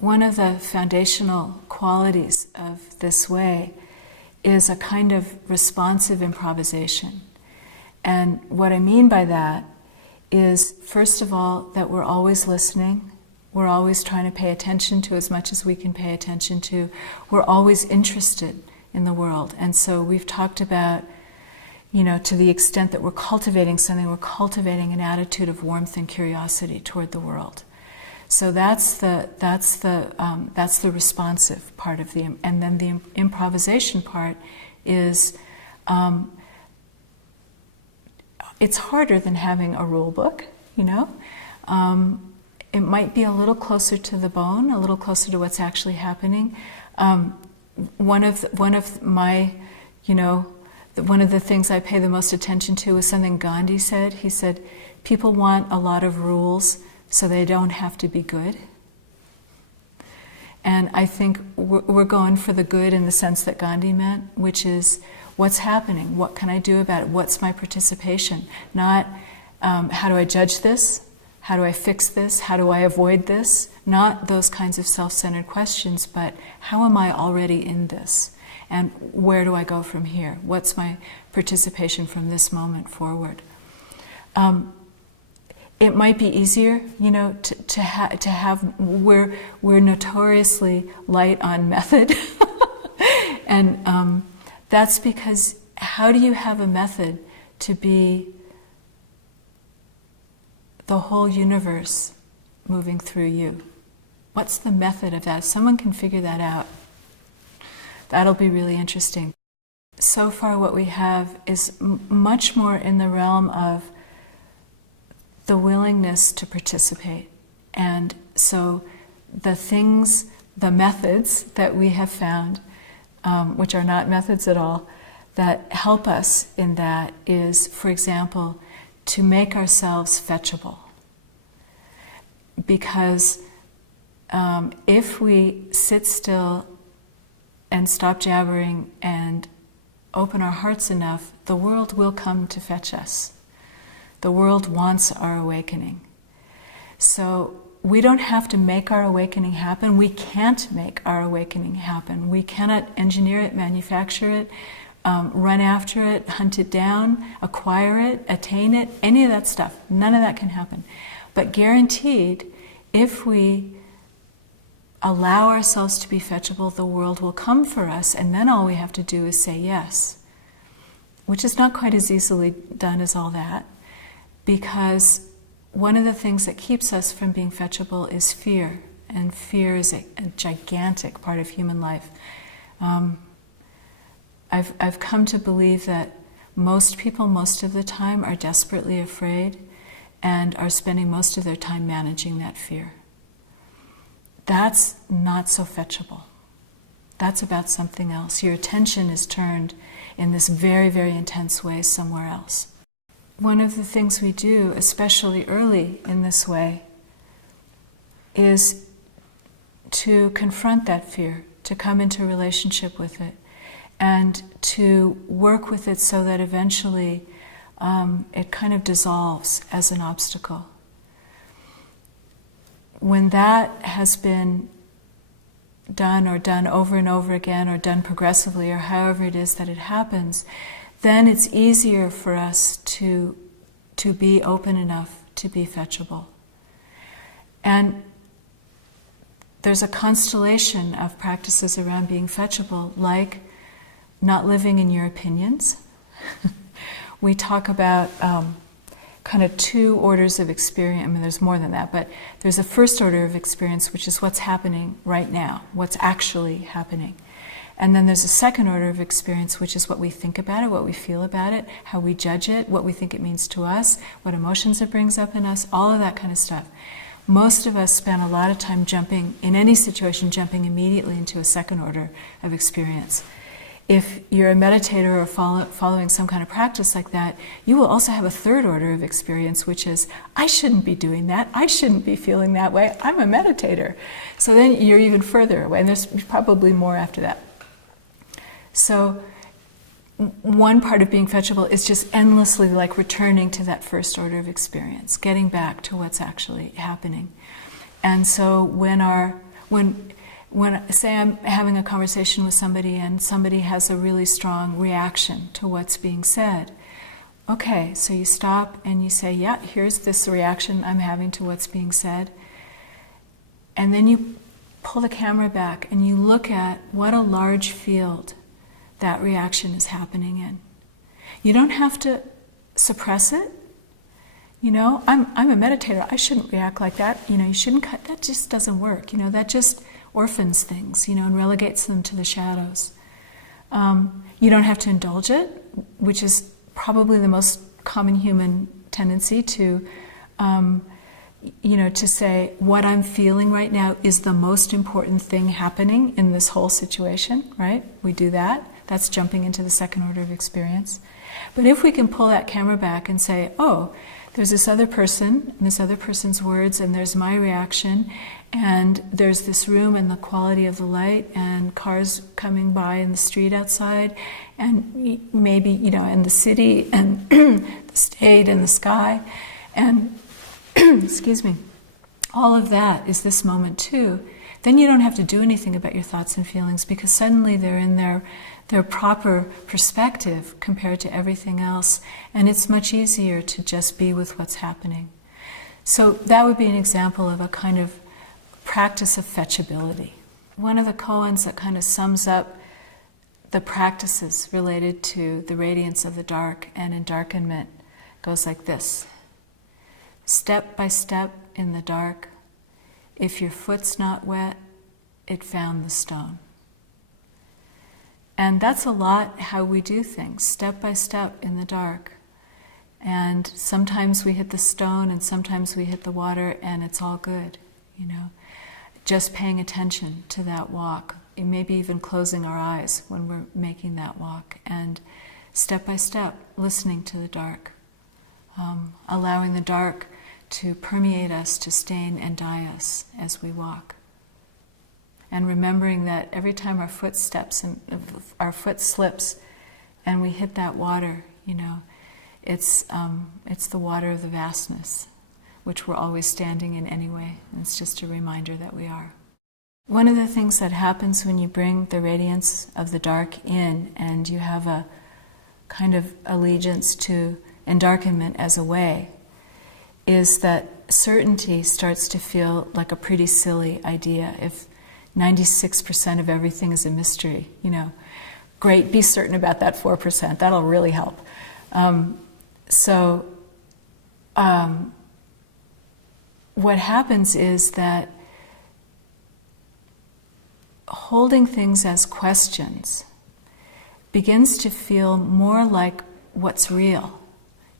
one of the foundational qualities of this way is a kind of responsive improvisation. And what I mean by that is, first of all, that we're always listening. We're always trying to pay attention to as much as we can pay attention to. We're always interested in the world. And so we've talked about, to the extent that we're cultivating something, we're cultivating an attitude of warmth and curiosity toward the world. So that's the responsive part of and then the improvisation part is, it's harder than having a rule book, It might be a little closer to the bone, a little closer to what's actually happening. One of the things I pay the most attention to is something Gandhi said. He said, people want a lot of rules so they don't have to be good. And I think we're going for the good in the sense that Gandhi meant, which is, what's happening? What can I do about it? What's my participation? Not, how do I judge this? How do I fix this? How do I avoid this? Not those kinds of self-centered questions, but how am I already in this? And where do I go from here? What's my participation from this moment forward? It might be easier, to have. We're notoriously light on method, and that's because how do you have a method to be the whole universe moving through you? What's the method of that? If someone can figure that out, that'll be really interesting. So far what we have is much more in the realm of the willingness to participate. And so the methods that we have found, which are not methods at all, that help us in that is, for example, to make ourselves fetchable. Because if we sit still and stop jabbering and open our hearts enough, the world will come to fetch us. The world wants our awakening. So we don't have to make our awakening happen. We can't make our awakening happen. We cannot engineer it, manufacture it, run after it, hunt it down, acquire it, attain it, any of that stuff. None of that can happen. But guaranteed, if we allow ourselves to be fetchable, the world will come for us, and then all we have to do is say yes, which is not quite as easily done as all that, because one of the things that keeps us from being fetchable is fear, and fear is a gigantic part of human life. I've come to believe that most people, most of the time, are desperately afraid and are spending most of their time managing that fear. That's not so fetchable. That's about something else. Your attention is turned in this very, very intense way somewhere else. One of the things we do, especially early in this way, is to confront that fear, to come into relationship with it, and to work with it so that eventually it kind of dissolves as an obstacle. When that has been done, or done over and over again, or done progressively, or however it is that it happens, then it's easier for us to be open enough to be fetchable. And there's a constellation of practices around being fetchable, like not living in your opinions. We talk about kind of two orders of experience. I mean, there's more than that, but there's a first order of experience, which is what's happening right now, what's actually happening. And then there's a second order of experience, which is what we think about it, what we feel about it, how we judge it, what we think it means to us, what emotions it brings up in us, all of that kind of stuff. Most of us spend a lot of time jumping, in any situation, jumping immediately into a second order of experience. If you're a meditator or following some kind of practice like that, you will also have a third order of experience, which is, I shouldn't be doing that. I shouldn't be feeling that way. I'm a meditator. So then you're even further away, and there's probably more after that. So one part of being fetchable is just endlessly like returning to that first order of experience, getting back to what's actually happening. And so when When say I'm having a conversation with somebody and somebody has a really strong reaction to what's being said. Okay, so you stop and you say, yeah, here's this reaction I'm having to what's being said. And then you pull the camera back and you look at what a large field that reaction is happening in. You don't have to suppress it. You know, I'm a meditator. I shouldn't react like that. You know, you shouldn't cut. That just doesn't work. You know, that just orphans things, you know, and relegates them to the shadows. You don't have to indulge it, which is probably the most common human tendency to, you know, to say what I'm feeling right now is the most important thing happening in this whole situation, right? We do that. That's jumping into the second order of experience. But if we can pull that camera back and say, oh, there's this other person, and this other person's words, and there's my reaction, and there's this room and the quality of the light, and cars coming by in the street outside, and maybe, you know, and the city, and the state, and the sky, and, excuse me, all of that is this moment too. Then you don't have to do anything about your thoughts and feelings, because suddenly they're in their proper perspective compared to everything else, and it's much easier to just be with what's happening. So that would be an example of a kind of practice of fetchability. One of the koans that kind of sums up the practices related to the radiance of the dark and endarkenment goes like this. Step by step in the dark, if your foot's not wet, it found the stone. And that's a lot how we do things, step by step in the dark. And sometimes we hit the stone and sometimes we hit the water, and it's all good, you know. Just paying attention to that walk, maybe even closing our eyes when we're making that walk, and step by step listening to the dark, allowing the dark to permeate us, to stain and dye us as we walk. And remembering that every time our foot steps and our foot slips and we hit that water, you know, it's the water of the vastness, which we're always standing in anyway. And it's just a reminder that we are. One of the things that happens when you bring the radiance of the dark in and you have a kind of allegiance to endarkenment as a way, is that certainty starts to feel like a pretty silly idea. If 96% of everything is a mystery, you know, great, be certain about that 4%. That'll really help. What happens is that holding things as questions begins to feel more like what's real,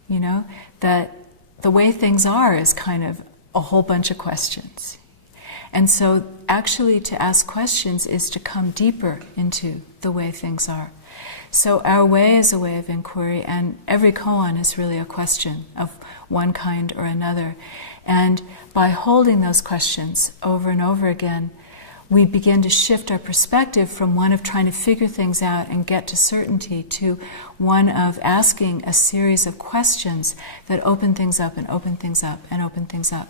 you know, that the way things are is kind of a whole bunch of questions. And so actually to ask questions is to come deeper into the way things are. So our way is a way of inquiry, and every koan is really a question of one kind or another. And by holding those questions over and over again, we begin to shift our perspective from one of trying to figure things out and get to certainty to one of asking a series of questions that open things up and open things up and open things up.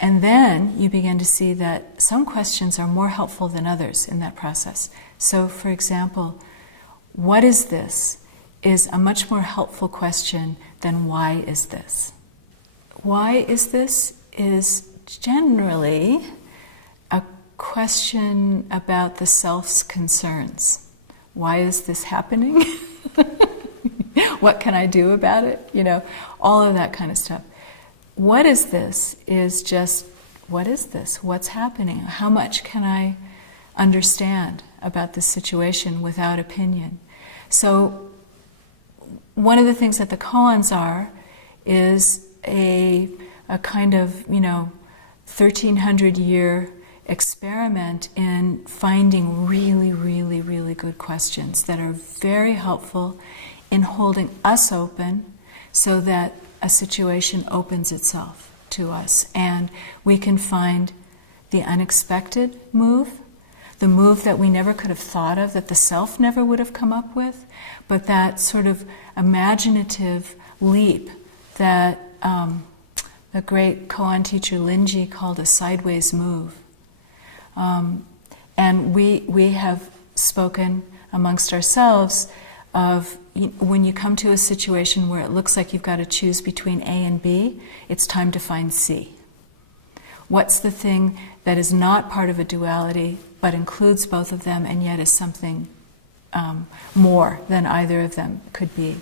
And then you begin to see that some questions are more helpful than others in that process. So, for example, what is this is a much more helpful question than why is this? Why is this is generally a question about the self's concerns. Why is this happening? What can I do about it? You know, all of that kind of stuff. What is this is just, what is this? What's happening? How much can I understand about this situation without opinion? So one of the things that the koans are is a kind of, 1,300-year experiment in finding really, really, really good questions that are very helpful in holding us open so that a situation opens itself to us and we can find the unexpected move, the move that we never could have thought of, that the self never would have come up with, but that sort of imaginative leap that the great koan teacher Linji called a sideways move. And we have spoken amongst ourselves of when you come to a situation where it looks like you've got to choose between A and B, it's time to find C. What's the thing that is not part of a duality but includes both of them and yet is something more than either of them could be?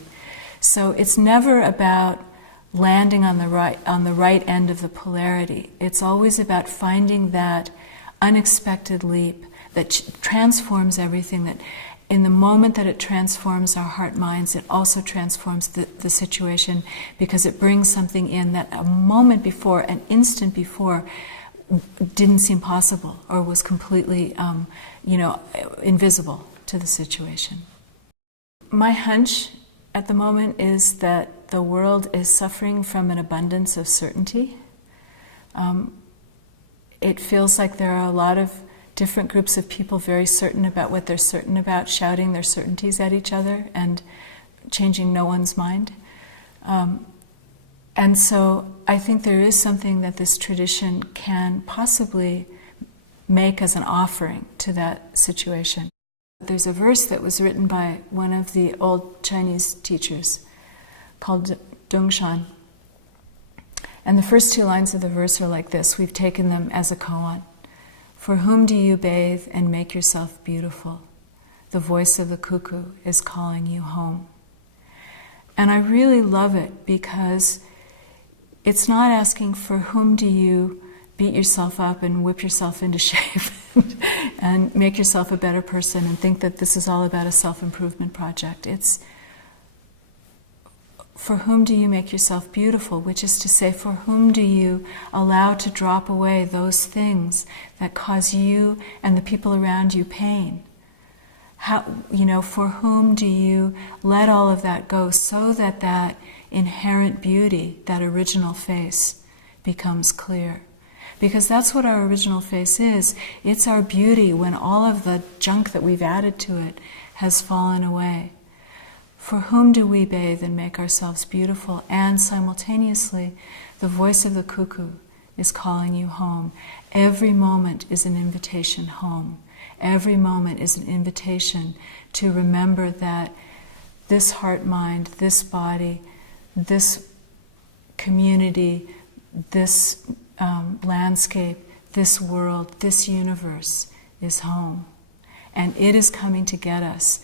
So it's never about landing on the right end of the polarity. It's always about finding that unexpected leap that transforms everything, that in the moment that it transforms our heart minds, it also transforms the situation, because it brings something in that a moment before, an instant before, didn't seem possible or was completely invisible to the situation. My hunch at the moment is that the world is suffering from an abundance of certainty. It feels like there are a lot of different groups of people very certain about what they're certain about, shouting their certainties at each other and changing no one's mind. And so I think there is something that this tradition can possibly make as an offering to that situation. There's a verse that was written by one of the old Chinese teachers called Dongshan. And the first two lines of the verse are like this. We've taken them as a koan. For whom do you bathe and make yourself beautiful? The voice of the cuckoo is calling you home. And I really love it because it's not asking for whom do you beat yourself up and whip yourself into shape and make yourself a better person and think that this is all about a self-improvement project. It's for whom do you make yourself beautiful, which is to say, for whom do you allow to drop away those things that cause you and the people around you pain? For whom do you let all of that go so that that inherent beauty, that original face, becomes clear? Because that's what our original face is. It's our beauty when all of the junk that we've added to it has fallen away. For whom do we bathe and make ourselves beautiful? And simultaneously, the voice of the cuckoo is calling you home. Every moment is an invitation home. Every moment is an invitation to remember that this heart mind, this body, this community, this landscape, this world, this universe is home. And it is coming to get us.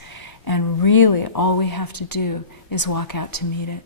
And really, all we have to do is walk out to meet it.